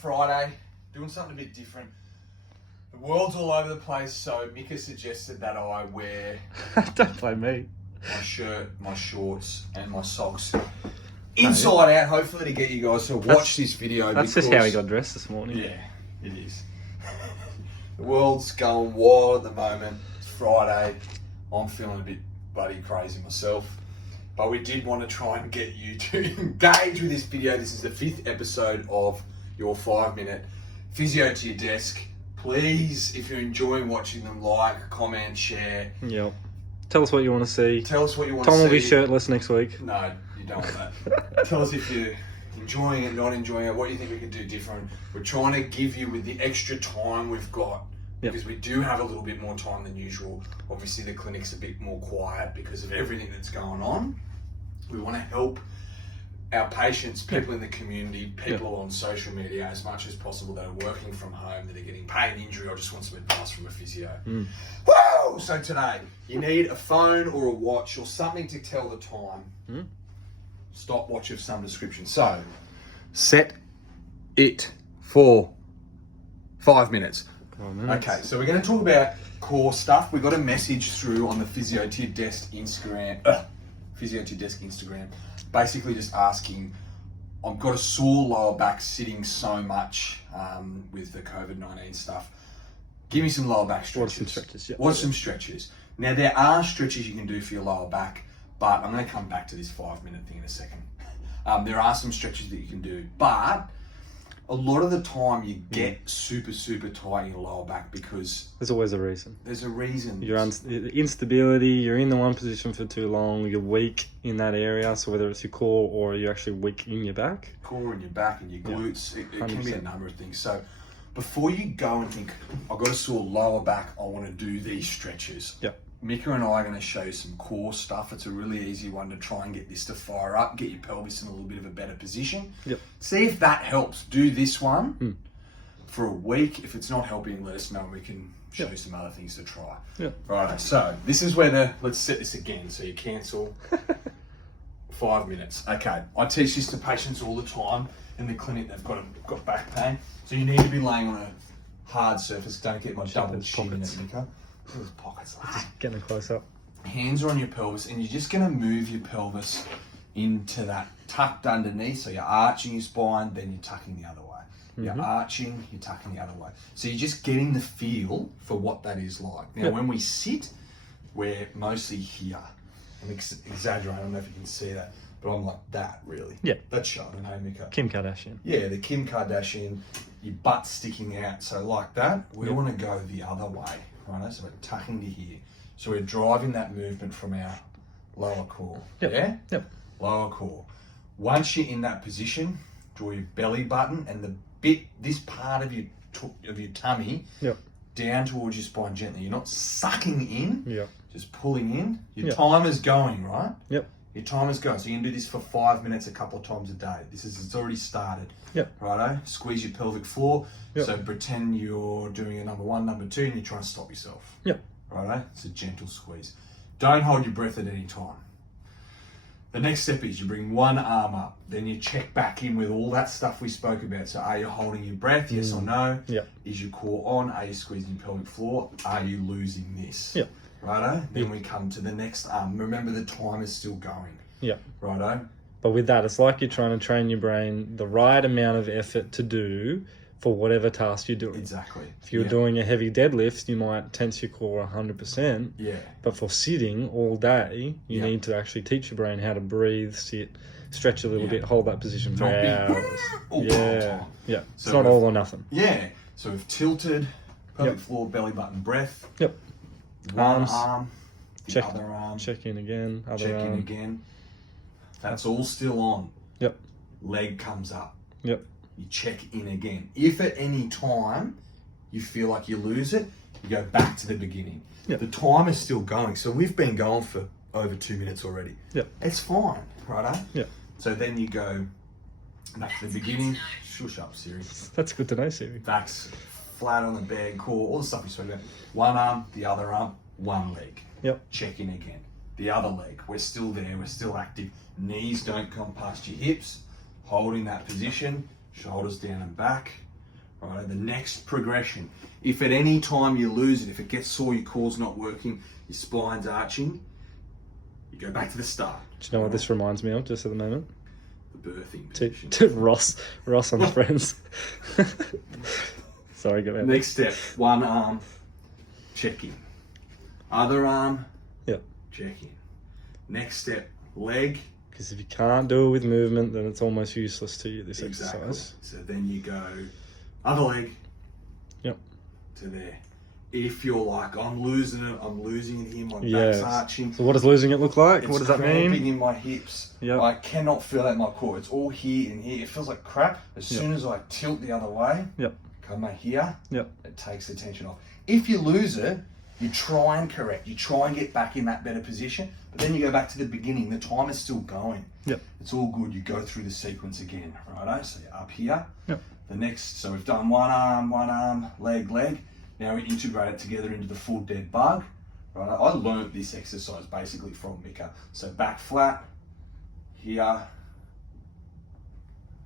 Friday, doing something a bit different. The world's all over the place, so Mika suggested that I wear Don't blame me. my shirt, my shorts, and my socks inside out, hopefully to get you guys to watch this video. That's just how he got dressed this morning. Yeah, it is. The world's going wild at the moment. It's Friday. I'm feeling a bit bloody crazy myself. But we did want to try and get you to engage with this video. This is the 5th episode of your 5-minute physio to your desk. Please, if you're enjoying watching them, like, comment, share. Yep. Tell us what you want to see. Tell us what you want to see. Tom will be shirtless next week. No, you don't want that. Tell us if you're enjoying it, not enjoying it, what you think we could do different. We're trying to give you, with the extra time we've got, because we do have a little bit more time than usual. Obviously the clinic's a bit more quiet because of everything that's going on. We want to help our patients, people in the community, people on social media as much as possible that are working from home, that are getting pain, injury, or just want some advice from a physio. Whoa! So today, you need a phone or a watch or something to tell the time. Stopwatch of some description. So, set it for 5 minutes. Okay, so we're going to talk about core stuff. We got a message through on the Physio to Your Desk Instagram, basically just asking, I've got a sore lower back sitting so much with the COVID-19 stuff. Give me some lower back stretches. What are some stretches? What are some stretches? Now, there are stretches you can do for your lower back, but I'm going to come back to this 5-minute thing in a second. There are some stretches that you can do, but a lot of the time you get super tight in your lower back because there's always a reason. There's a reason. You're instability, you're in the one position for too long, you're weak in that area, so whether it's your core or you're actually weak in your back. Core and your back and your glutes, it can be a number of things. So before you go and think, I've got a sore lower back, I want to do these stretches. Mika and I are going to show you some core stuff. It's a really easy one to try and get this to fire up, get your pelvis in a little bit of a better position. See if that helps. Do this one for a week. If it's not helping, let us know. We can show you some other things to try. Right, so this is where let's set this again. So you cancel 5 minutes. Okay, I teach this to patients all the time in the clinic. They've got back pain. So you need to be laying on a hard surface. Don't get my double chin in it, Mika. Those pockets. Just getting close up. Hands are on your pelvis, and you're just going to move your pelvis into that tucked underneath. So you're arching your spine, then you're tucking the other way. You're arching, you're tucking the other way. So you're just getting the feel for what that is like. Now, when we sit, we're mostly here. I'm exaggerating. I don't know if you can see that, but I'm like that, really. That's showing, hey, Mika? Kim Kardashian. Yeah, the Kim Kardashian. Your butt sticking out. So like that, we want to go the other way. Right, so we're tucking to here. So we're driving that movement from our lower core. Lower core. Once you're in that position, draw your belly button and this part of your tummy down towards your spine gently. You're not sucking in, just pulling in. Your timer's going, right? Your timer's going. So you can do this for 5 minutes a couple of times a day. It's already started. Righto? Squeeze your pelvic floor. So pretend you're doing a number 1, number 2, and you try and stop yourself. Righto? It's a gentle squeeze. Don't hold your breath at any time. The next step is you bring one arm up, then you check back in with all that stuff we spoke about. So are you holding your breath? Yes or no? Is your core on? Are you squeezing your pelvic floor? Are you losing this? Righto? Then we come to the next arm. Remember, the time is still going. Righto? But with that, it's like you're trying to train your brain the right amount of effort to do for whatever task you're doing. Exactly. If you're doing a heavy deadlift, you might tense your core 100%. But for sitting all day, you need to actually teach your brain how to breathe, sit, stretch a little bit, hold that position for hours. It's not all or nothing. So we've tilted, pelvic floor, belly button, breath. One arm, the other arm. Check in again. Check in again. That's all still on. Leg comes up. You check in again. If at any time you feel like you lose it, you go back to the beginning. The time is still going. So we've been going for over 2 minutes already. It's fine, righto? So then you go back to the beginning. Shush up, Siri. That's good to know, Siri. Back's flat on the bed, core, all the stuff we spoke about. One arm, the other arm, one leg. Check in again. The other leg, we're still there, we're still active. Knees don't come past your hips. Holding that position, shoulders down and back. Right, the next progression. If at any time you lose it, if it gets sore, your core's not working, your spine's arching, you go back to the start. Do you know what this reminds me of just at the moment? The birthing To position. Ross on Friends. Sorry, go ahead. Next step, one arm, check-in. Other arm, Yep. check-in. Next step, leg. Because if you can't do it with movement, then it's almost useless to you, this Exactly. exercise. So then you go other leg. Yep. To there. If you're like, I'm losing it here, my Yes. back's arching. So what does losing it look like? What does that cramping mean? in my hips. Yep. I cannot feel out my core. It's all here and here. It feels like crap. As soon as I tilt the other way, Yep. come here, Yep. it takes the tension off. If you lose it, you try and correct. You try and get back in that better position. But then you go back to the beginning. The time is still going. Yep. It's all good. You go through the sequence again, righto? So you're up here. Yep. The next, so we've done one arm, leg. Now we integrate it together into the full dead bug. Right? I learnt this exercise basically from Mika. So back flat, here,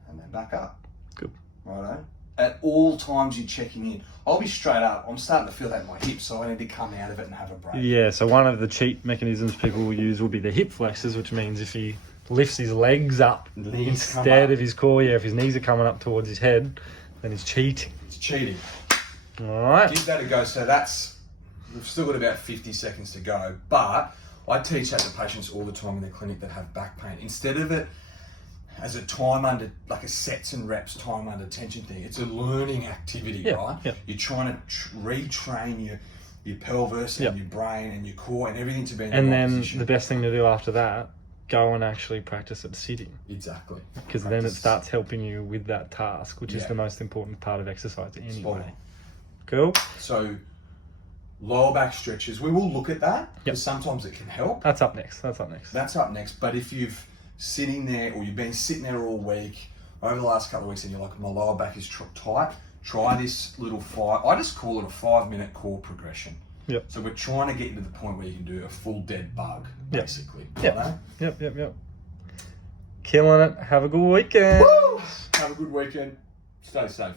and then back up. Good. Righto? At all times you're checking in. I'll be straight up. I'm starting to feel that in my hips, so I need to come out of it and have a break. Yeah, so one of the cheat mechanisms people will use will be the hip flexors, which means if he lifts his legs up instead of his core, if his knees are coming up towards his head, then he's cheating. It's cheating. All right. Give that a go. So we've still got about 50 seconds to go, but I teach that to patients all the time in the clinic that have back pain. Instead of it as a time under, like a sets and reps time under tension thing, it's a learning activity, right? Yeah. You're trying to retrain your pelvis and your brain and your core and everything to be in the And right then position. the best thing to do after that, go and actually practice it sitting. Exactly. Because then it starts helping you with that task, which is the most important part of exercise anyway. Cool. So lower back stretches, we will look at that because sometimes it can help. That's up next. That's up next. But if you've sitting there or you've been sitting there all week, over the last couple of weeks, and you're like, my lower back is tight, try this little I just call it a 5-minute core progression. Yep. So we're trying to get you to the point where you can do a full dead bug, basically. Yep. Yep. Killing it. Have a good weekend. Woo! Have a good weekend. Stay safe.